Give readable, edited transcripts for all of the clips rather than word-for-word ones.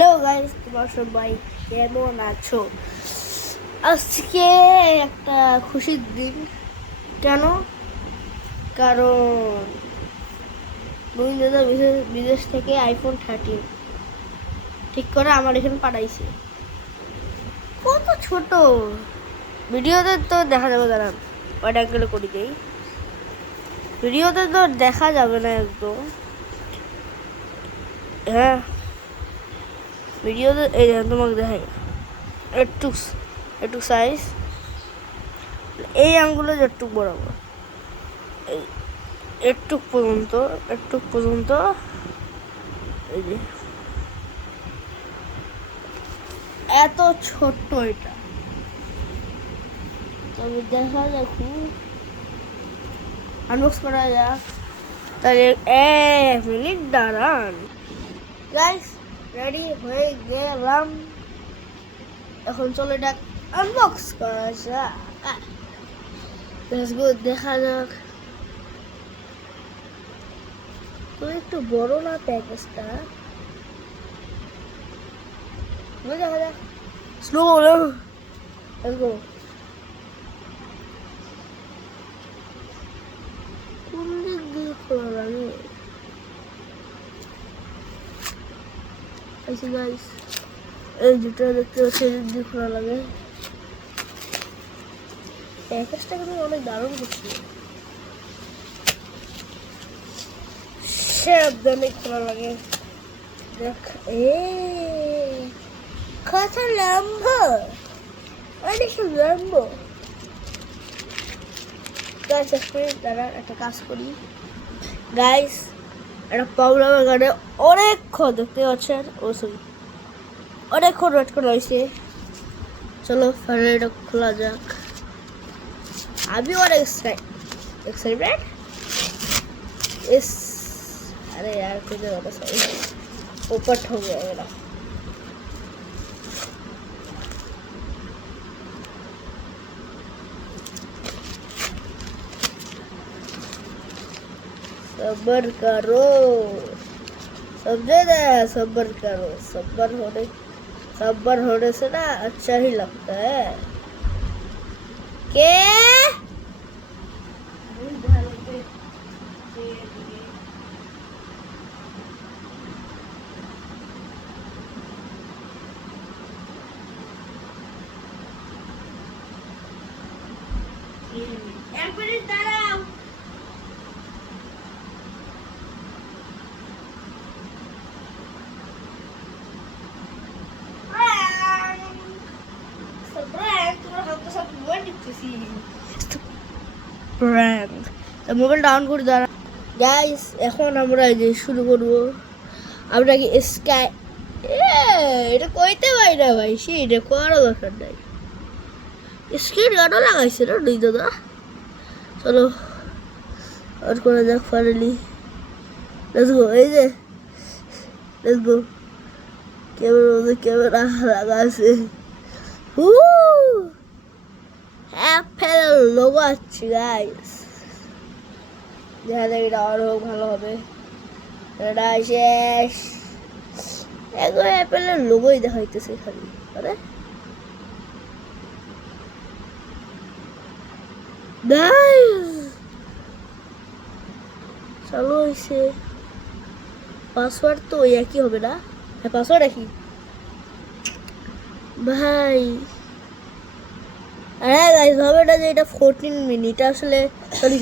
Hello guys, তোমার সবাই কেমন আছো? আজকে একটা খুশির দিন। কেন? কারণ দুই দাদা বিদেশ থেকে আইফোন 13 ঠিক করে আমার এখানে পাঠাইছে। কত ছোট ভিডিওতে তো দেখা যাবে, দাঁড়ান ওয়াইড অ্যাঙ্গেলে করি দেই। ভিডিওতে তো দেখা যাবে না একদম। হ্যাঁ, ভিডিওতে এই তোমাকে দেখাই একটু একটু সাইজ, এই আঙ্গুলে যেটুক বরাবর, এই একটু পর্যন্ত এই যে এত ছোট্ট এটা। তবে দেখা যাক, আনবক্স করা যাক। তাহলে 1 মিনিট দাঁড়ান গাইস, রেডি হয়ে গেলাম। এখন চলো এটা আনবক্স করা যাক। লেটস গো, দেখা যাক। তো একটু বড় না প্যাকেজটা, দেখা যাক। Slow let's go. কোন দিক দিয়ে খোলা লাগে? আইসি গাইস, এই যেটা দেখতে পাচ্ছি এদিক দিয়ে খোলা লাগে। প্যাকেজটা কিন্তু অনেক দারুণ করছি। সাবধানে খোলা লাগে। দেখ, কত লম্বা, অনেক লম্বা। গাইস দাঁড়া, একটা কাজ করি গাইস। একটা প্রবলেমের কারণে অনেকক্ষণ দেখতে পাচ্ছেন, অনেকক্ষণ ওয়েট করা হয়েছে। চলো ফাইনালি এটা খোলা যাক। আমি অনেক एक्साइटेड इस अरे यार कुछ ज़्यादा सॉरी, पोपट हो गया मेरा। सब्र करो, समझे ना, सब्र करो। सब्र होने से ना अच्छा ही लगता है। के एक मिनट दाঁড়াও। মোবাইল ডাউন করে দাঁড়া গাইস। এখন আমরা এই যে শুরু করবো। আমরা কি স্কাই এটা কইতে পারি না ভাই, সেটা করার দরকার নাই। স্ক্রিন গার্ডও লাগাইছে না দুই দাদা। চলো আর করা যাক ফাইনালি। লেটস গো, এই যে লেটস গো। ক্যামেরা লাগা আছে। অ্যাপেল লোগো আছে গাইস। দেখা যাক এটা আরো ভালো হবে। এটা শেষ, একবার অ্যাপেলের লোগোই দেখাইতেছে খালি। আরে চালু হয়েছে। পাসওয়ার্ড তো ওই একই হবে না? হ্যাঁ, পাসওয়ার্ড একই ভাই। হ্যাঁ গাইস, হবে না যে এটা 14 মিনিট আসলে। সরি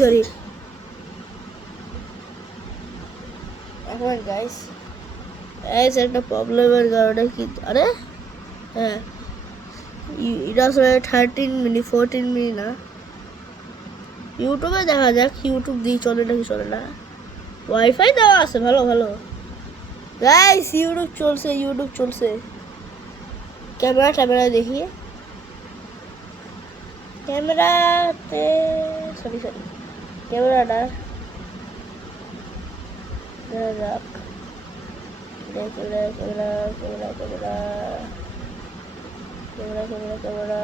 এখন গাইস একটা প্রবলেমের কারণে কি, আরে হ্যাঁ এটা আসলে 13 মিনিট 14 মিনিট না। ইউটিউবে দেখা যাক, ইউটিউব দিয়ে চলে নাকি চলে না। ওয়াইফাই দেওয়া আছে, ভালো গাইস। ইউটিউব চলছে। ক্যামেরা দেখি, ক্যামেরাতে সরি ক্যামেরাটা যাক। ক্যামেরা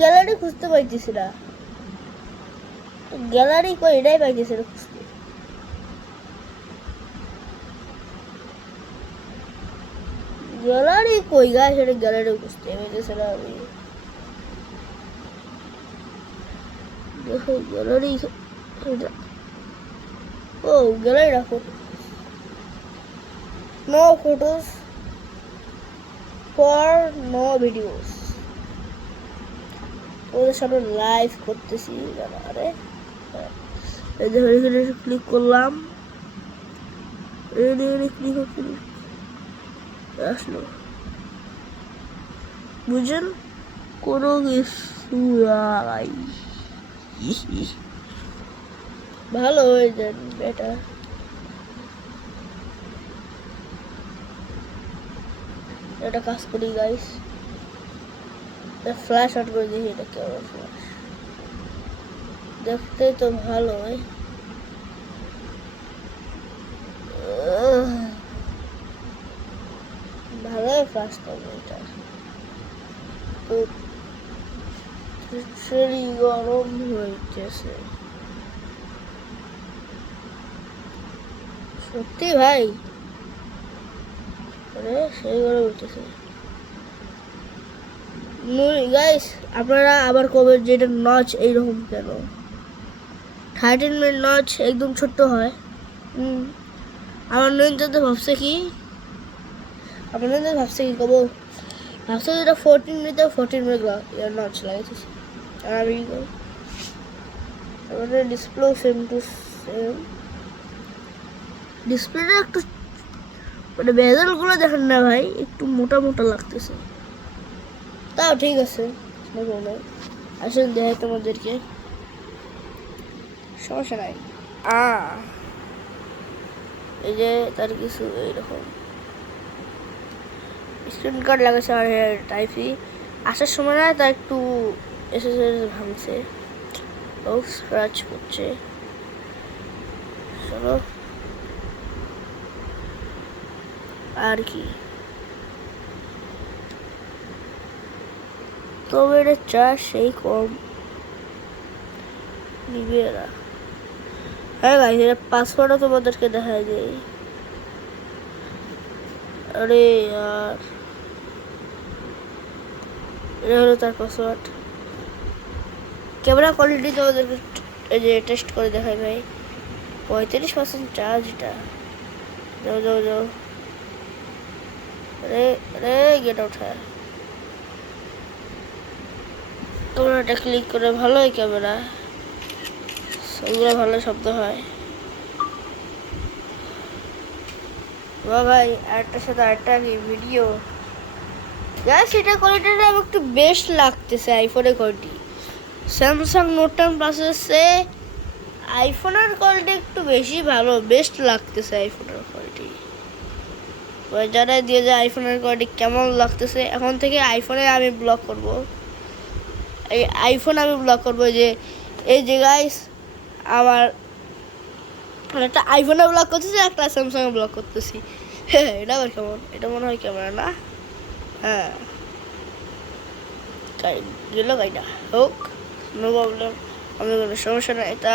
গ্যালারি খুঁজতে পাইতেছি না, গ্যালারি কই এটাই পাইতেছি না খুঁজতে। গ্যালারি কই গাইস, এটা গ্যালারি খুঁজতে পাইতেছি না আমি। দেখো গ্যালারি, ও গ্যালারি রাখো, no photos for no videos. ওদের সামনে লাইভ করতেছি আরে এই যে এখানে ক্লিক করলাম, ক্লিক আসলো, বুঝছেন কোনো কিছু নাই। ভালো হয়ে যান বেটা। এটা কাজ করি গাইস, ফ্ল্যাশ অন করে দেখি এটা কেমন ফ্ল্যাশ, দেখতে তো ভালোই। ভালোই ফ্ল্যাশ তবে এটা তো শরীর গরম হইতেছে সত্যি ভাই, আরে সেই গরম হইতেছে। গাইস আপনারা আবার কবে যেটা নচ এইরকম কেন, 13 মিনিট নচ একদম ছোট্ট হয়। আমার নয়নতে ভাবছে কি, আমার নয়নতে ভাবছে কি কব, ভাবছে যেটা 14 মিনিটে 14 মিনিট নচ লাগাইতেছি। আর আমি কি করব, আমাদের ডিসপ্লে সেম টু সেম, ডিসপ্লেটা একটু মানে বেজেলগুলো দেখেন না ভাই, একটু মোটা মোটা লাগতেছে, তাও ঠিক আছে আসলে দেখাই তোমাদেরকে, সমস্যা নাই। এই যে তার কিছু এইরকম স্ক্রিন কার্ড লাগাচ্ছে আর টাইপি আসার সময় না, তা একটু এসে ভাঙছে, ও স্ক্র্যাচ করছে। চলো আর কি, তবে এটা চার্জ সেই কম নিবে এরা। হ্যাঁ গাইস এটা পাসওয়ার্ডও তোমাদেরকে দেখাই দেই। আরে यार এটা হলো তার পাসওয়ার্ড। ক্যামেরা কোয়ালিটি তোমাদেরকে এই যে টেস্ট করে দেখাই ভাই, 35% চার্জ এটা। যাও যাও যাও, আরে আরে গেট আউট। হ্যাঁ তোমরা এটা ক্লিক করে ভালোই ক্যামেরা, সেগুলো ভালো শব্দ হয়। বাহ ভাই আরেকটার সাথে আরেকটা ভিডিও গাইস, এটা কোয়ালিটিটা আমার একটু বেস্ট লাগতেছে আইফোনের কোয়ালিটি। স্যামসাং নোট 10 প্লাসের চেয়ে আইফোনের কোয়ালিটি একটু বেশি ভালো, বেস্ট লাগতেছে আইফোনের কোয়ালিটি। যারা দিয়ে যে আইফোনের কোয়ালিটি কেমন লাগতেছে, এখন থেকে আইফোনে আমি ব্লগ করব, এই আইফোন আমি ব্লগ করব। যে এই যে গাইস আমার একটা আইফোনে ব্লগ করতেছি, একটা স্যামসাংয়ে ব্লগ করতেছি। হ্যাঁ এটা আবার কেমন, এটা মনে হয় ক্যামেরা না, হ্যাঁ গেল গাইটা হোক, নো প্রবলেম, আমাদের কোনো সমস্যা নেই। এটা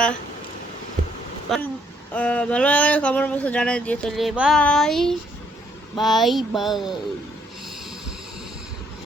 ভালো লাগে কমেন্ট বক্সে জানাই দিয়ে চলে, বাই বাই বাই।